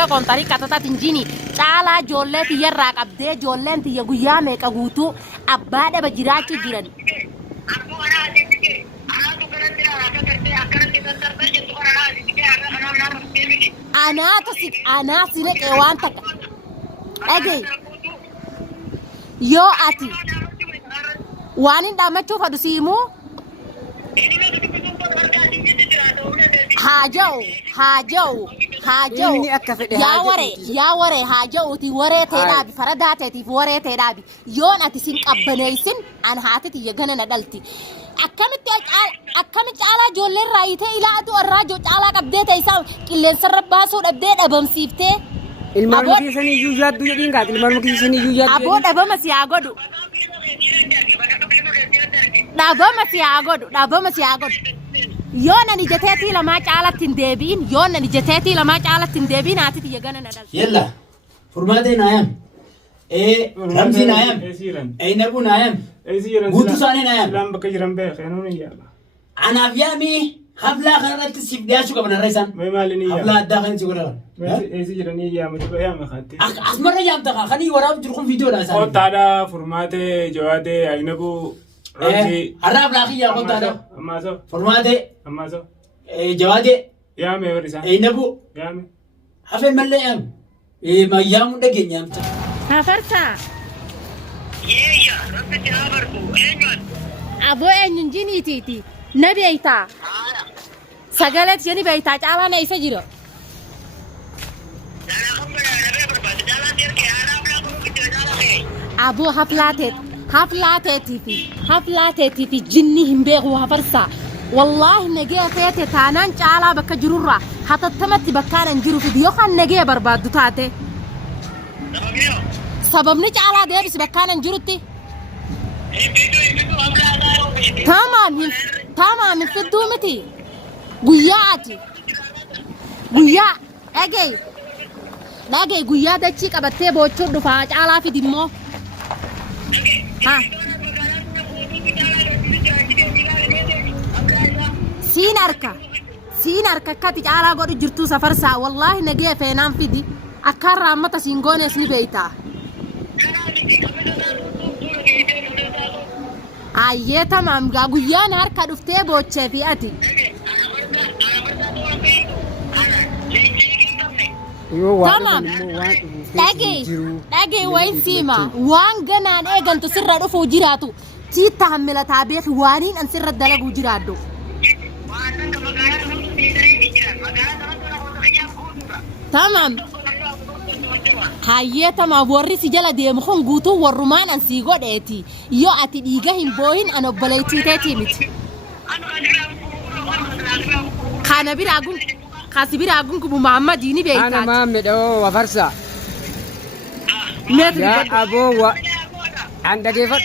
tika kontari katata tinjini cala jolleti yerraq abde jollenti yaguya me qagutu abbada bajirachi jiran ana sire kewan tak agay yo ati wanin damachu fadu simu hajau ya ware hajau ti ware tedabi faradate ti ware tedabi yon ati sin qabbanaysin an hatati yagana nadalti akkamit ala jolle raayite ila adu arrajo ala qabdete isam qillen sarbaso dabde dabamsifte ilmaanki sani yuyaddu yadinga ilmaanki sani yuyaddu abo dabama si agodu dabama si agodu يونا نجتاتي لما جعلت تندبين يونا نجتاتي لما جعلت تندبين عاتي يجانا ندل يلا فرماتي نايم إيه رمزي نايم إيه نبو نايم قوتو ساني نايم لام بكجرم بيه خينوني يلا أنا فيامي حفلة خيرت تسيب دياشو كبنا رئيسان ما مالني يا حفلة داخل سيقولون إيه سيجرني يا مجبا يا مخاتي أسمر رجاب دقا خلي وراب تركم فيديو لاسان قد تعالى فرماتي جوادي أينبو رمزي حراب لاخي يا قد تعالى أمازو فرماتي أمازو جوادي يا مي ورسان إيه نبو يا مي حفل ملي يام إيه ما يامون دقين يام هافرسا يا رب جابركو ايجون ابو انجيني تيتي نبي ايتا سغلت يني بيتا جالا نيسا جيرو ابو حفلاتي في جني همبيغو هافرسا والله نجي فيتي تانان جالا بك جرورا حتى تمت بكان انجرو في ديوخان نجي بربادو تاتي سببني جالا دي بس بكان انجروتي تمام في الدومتي قياتي قيا اجي قيا دچي قبته بوچو دفا جالا في ديمو ها سيناركا كاتي جالا غودو جرتو سفر سا والله نجي فينام في دي اكار متا سينغونس ني بيتا ayyee tamam gaa guyyaan harka dhuftee boochee fi ati tamam dhagee wayin siima waan ganaan eegantu sirra dhufuu jiraatu tiitta hammilataa beeki waaniin an sirra dalaguu jiraaddu tamam hayyee tamam warri si jala deemu kun guutuu warrumaan an sii godheeti yoo ati dhiiga hin boohin an obboleettiiteetii miti kasi biraagun kubu Muhammadiini beeytaati ana maamedho wafarsa ya abo wa andageefat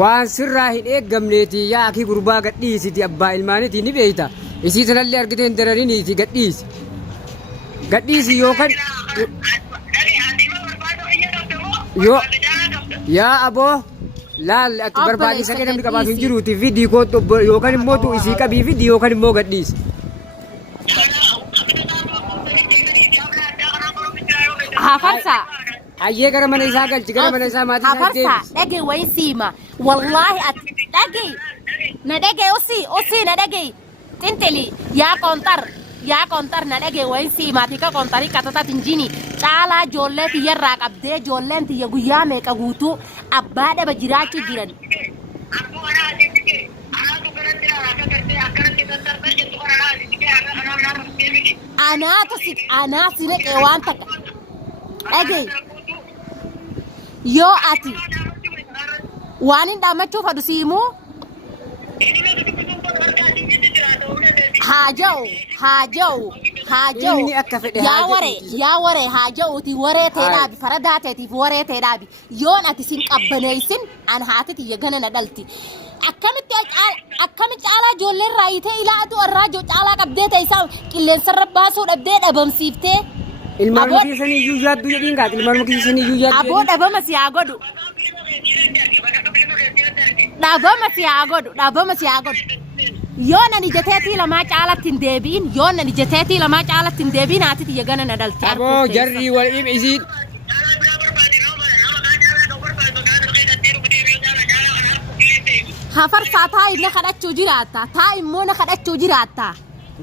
waan sirraa hin eeggamneeti yaa akii gurbaa gadhiisiti abbaa ilmaanitii ni beeyta isii sanallee argitee hin darariniiti gadhiisi yookaan yo ya abo laal ati barbaadisa kee namni qabaatu hin jiruuti vidii kootu yookaan immoo tu isii qabii vidii yookaan immoo gadhiisi hafarsa ayyee gara mana isaa galchi gara mana isaa maatii isaa deebisi hafarsa dhagee wayin siima wallaahi ati dhagee na dhagee osii na dhagee tintili yaa kontar na dhagee wayin siima tika kontari katata tinjini cala jolleti yerraq abde jollenti yaguya me qagutu abbada bajirachi jiran ana sire kewan tak agay yo ati wanin damachu fadu simu hajau ya ware hajau ti ware tedabi faradate ti ware tedabi yon ati sin qabbanaysin an hatati yagana nadalti akkamit ala jolle raayite ila adu arrajo ala qabdete isam qillen sarbaso dabde dabamsifte ilmaanki sani yuyaddu yadinga ilmaanki sani yuyaddu abo dabama si agodu dabama si agodu yoona ni jeteetii lamaa caalatti hin deebiin yoona ni jeteetii lamaa caalatti hin deebiin haati tiyya gana na dalti Aboo jarri wal ibisiin. hafarsaa taa inni kadhachuu jiraata taa immoo na kadhachuu jiraata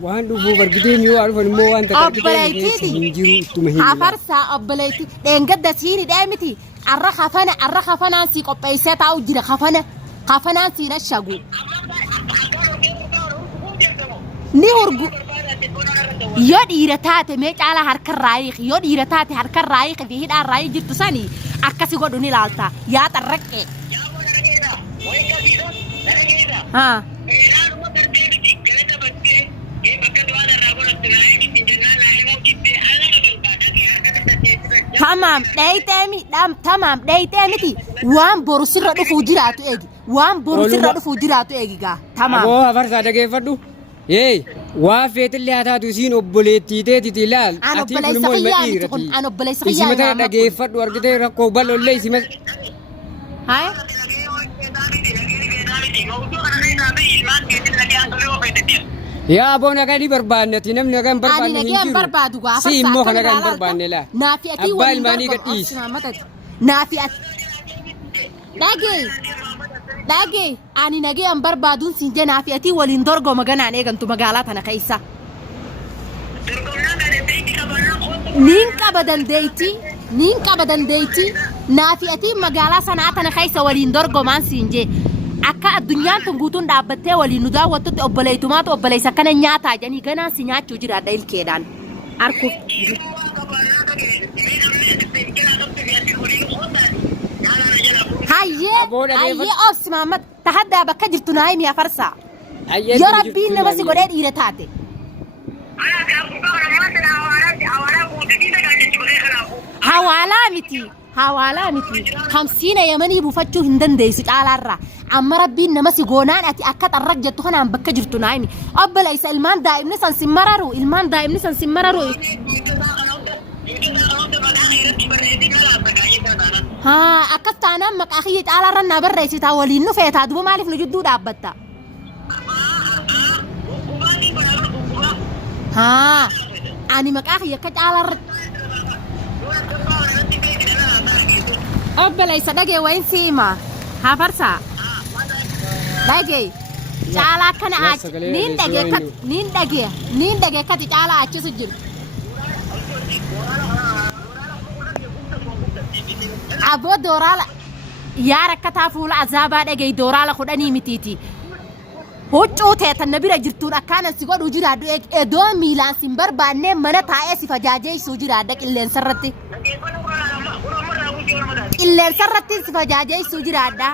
Waan dhufuu bargitee miyoo arfan immoo waan takka argitee hin jiru ittuma hin jiru. hafarsaa obboleetti dheengadda siini dheemiti arra kafanaan sii qopheessee taa'u jira kafanaan sii nashagu ni urgu yoo dhiira taate mee caalaa harkarraa hiiki yoo dhiira taate harkarraa hiiki fi hidhaarraa jirtu sanii akkasi godhu ni ilaalta yaa xarraqqee haa tamam dheeytee miti waan boru sirra dhufuu jiraatu eegi waan boru sirra dhufuu jiraatu eegi gaa tamam Aboo hafarsaa dhageeffadhu. Yee waa feetillee haa taatu isiin obboleettii teetiti ilaal. An Ati kun obboleessa immoo ilma kiyyaa miti dhiirati. kun an obboleessa Isi kiyyaa mata miti. dhageeffadhu argitee rakkoo bal'ollee isi mata. Hai Yaa aboo nagaa ni barbaanne ati namni nagaa hin ani barbaanne hin nageen jiru. barbaadu gaa Si immoo kan nagaa hin barbaanne laa. naafi ati Abbaa waliin ilmaanii dorgomu gadhiisi. naafi ati dhagee ani nageen barbaaduun siin jee naafi ati waliin dorgoma ganaan eegantu magaalaa tana keessa niin qaba dandeeyti naafi ati magaalaa sanaa tana keessa waliin dorgomaan siin jee akka addunyaan tun guutuun dhaabbattee waliin nu daawwattutti obboleeytumaatu obboleessa akkana nyaataa janii ganaan si nyaachuu jiraadha ilkeedhaan arkuuf hayyee obsi Mahammad tahaddaa bakka jirtu naa himi afarsaa yoo rabbiin nama si godhee dhiira taate hawaalaa miti hamsiina yamanii buufachuu hin dandeessu caalaarraa amma rabbiin nama si goonaan ati akka xarraq jettu kanaan bakka jirtu naa himi obboleessa ilmaan daa'imni san sin mararu haa akkas taanaan maqaa kiyya caalaarra naa barreessitaa waliin nu feetaa duba maaliif nu jidduu dhaabbatta haa ani maqaa kiyya akka caalaarra obboleessa dhagee wayin siima hafarsaa dhagee caalaa akkana niin dhagee akkati caalaa achisu jiru aboo dooraala yaa rakkataa fuula azaabaa dhagee dooraala kudhanii mitiiti huccuu teetan na bira jirtuun akkaanan si godhuu jiraadhu edoo miilaan sin barbaannee mana taa'ee si fajaajeessuu jiraadha qilleensarratti si fajaajeessuu jiraadha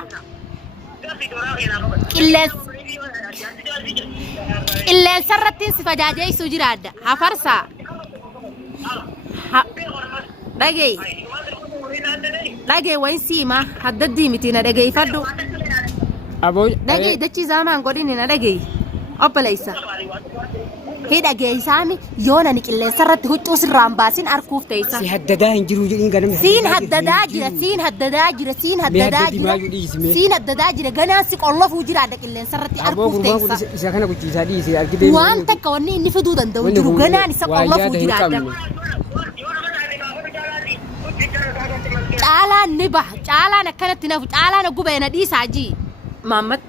qilleensarratti si fajaajeessuu jiraadha hafarsaa dhagee wayin siima haddaddii miti na dhageeffadhu Aboo dhagee dachii zaamaan godhini na dhagee obboleessa hidha geessaami yoo nani qilleensarratti huccuu sirraan baasin arkuuf teessa si haddadaa hin jiru jedhiin ganama. siin haddadaa jira ganaan si qollofuu jiraadha qilleensarratti arkuuf teessa Isa kana kuchiisaa dhiisee argitee. waan takka wanni inni fiduu danda'u jiru ganaan isa qollofuu jiraadha caalaan ni baha caalaan akkanatti nafu caalaan gubee na dhiisaa jii Mahammad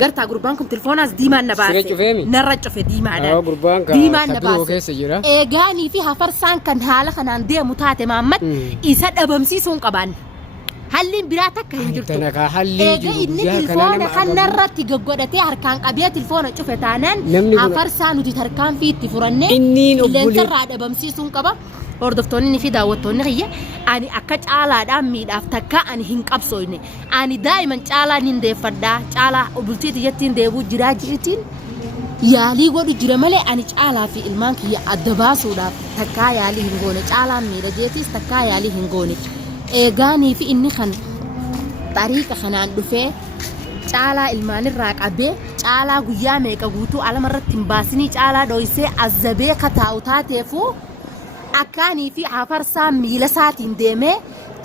gartaa gurbaan kun tilfoonaas diimaan na baase narra cufe diimaan na baase eegaanii fi hafarsaan kan haala kanaan deemu taate Mahammad isa dhabamsiisuun qaban halliin biraa takka hin jirtu eega inni tilfoona kanarratti gaggodhatee harkaan qabee tilfoona cufe taanaan hafarsaa nuti tarkaanfii itti furannee qilleensarraa dhabamsiisuun qaba hordoftoonni fi daawwattoonni kiyya ani akka caalaadhaan miidhaaf takka ani hin qabsoofne ani daa'iman caalaan hin deeffadhaa caalaa bultii tiyyattiin deebuu jiraa ji'itiin yaalii godhu jira malee ani caalaa fi ilmaan kiyya adda baasuudhaaf takkaa yaalii hin goone caalaan miidhageetis takkaa yaalii hin goone eegaanii fi inni kan xariiqa kanaan dhufee caalaa ilmaanirraa qabee caalaa guyyaa meeqa guutuu alamarratti hin baasinii caalaa dhoysee azabee kataa'u taateefuu akkaanii fi hafarsaan miila isaatiin deemee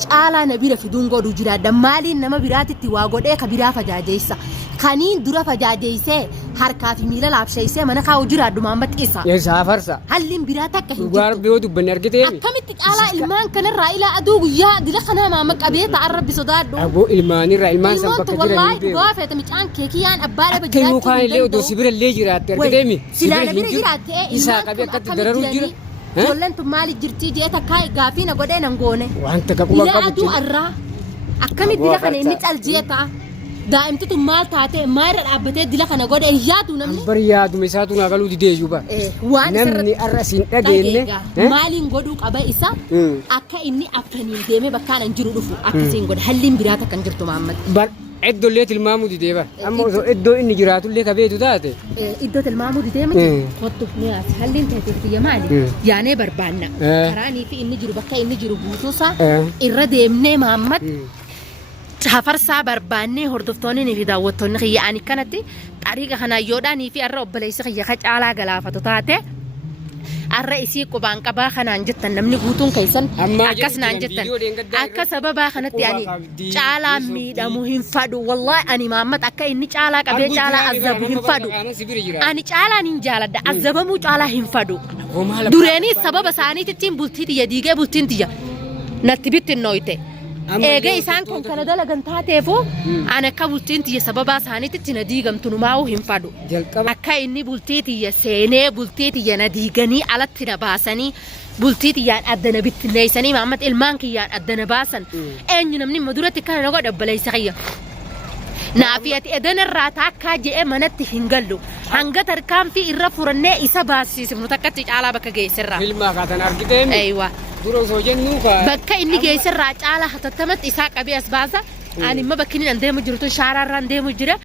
caalaa na bira fiduun godhu jiraadha maaliin nama biraatitti waa godhee ka biraa fajaajeessa خانين درا فجاجيسه حركات ميلا لابشيسه من خاو جرا دمامت إسا يا سافرسا هل براتك دوغار بيودو بنرجتين أكملت على إلمان كان الرائلة أدوغ يا دي لخنا ما مك أبي تعرب بصداد أبو إلماني را إلمان سبك والله جرا وافة مجان كيكيان أبالة بجات كيمو كان ليه دو سبير اللي جرات ترجتيمي سلا نبير جرات إسا كبير كت درارو جرا ولن تمالي جرتي جيتا كاي غافينا غدينا نغونه وانت كقوة لا كابو أدو أرى أكمل دي لخنا إني تالجيتا دائم تتمال تاتي مار العبتة دي لخنا غده يادو نمني بريادو مساتو نقولوا دي ديجوبا نمني أرسين أجيني مالين غدوك أبا إسا أكا إني أبتنين ديمي بكان انجرو رفو أكا سين غد هلين براتا كان جرتو محمد بر إدو اللي تلمامو دي ديبا أما إدو إني جراتو اللي كبيتو تاتي إدو تلمامو دي ديمي خطو نياس هلين تاتي في مالي يعني بربانا كراني في إني جرو بكا إني جرو بوتوسا إرى ديمني محمد حفرسا برباني هردفتوني في داوتوني خي يعني كانت طريقة هنا يوداني في الرب ليس خي خج على غلافة تاتي الرئيسي كوبان كبا خنا نجت نمني غوتون كيسن أكاس نانجت أكاس سببا خنت يعني جالا ميدا مهم فادو والله أني مامت أكا إني جالا كبي جالا عذاب هم فادو أني جالا نينجالا دا عذاب مو جالا هم فادو دوراني سبب ساني تتين بولتي تيا ديجا بولتين تيا نتبيت النويته إيجا إنسان كن كندا لجنتها تفو أنا كبولتين تيا سببا ساني تتين ديجا متنوماو هم فادو أكا إني بولتي تيا سينة بولتي تيا نديجاني على تنا باسني بولتي تيا أدنى بتنيسني محمد إلمان كيان أدنى باسن أين نمني مدورة كان نقعد أبليس خيا نافيات إدن الراتاك كاجي منت هنجلو هنجت أركام في الرفورنة إسباسي سمنتكتش على بك جيسرة فيلم كاتن أركيتهم أيوة دورو سوجن نوكا بك إني جيسرة على حتى تمت إساق أبي أسبازة أنا ما بكني عندي مجرد شعر عندي مجرد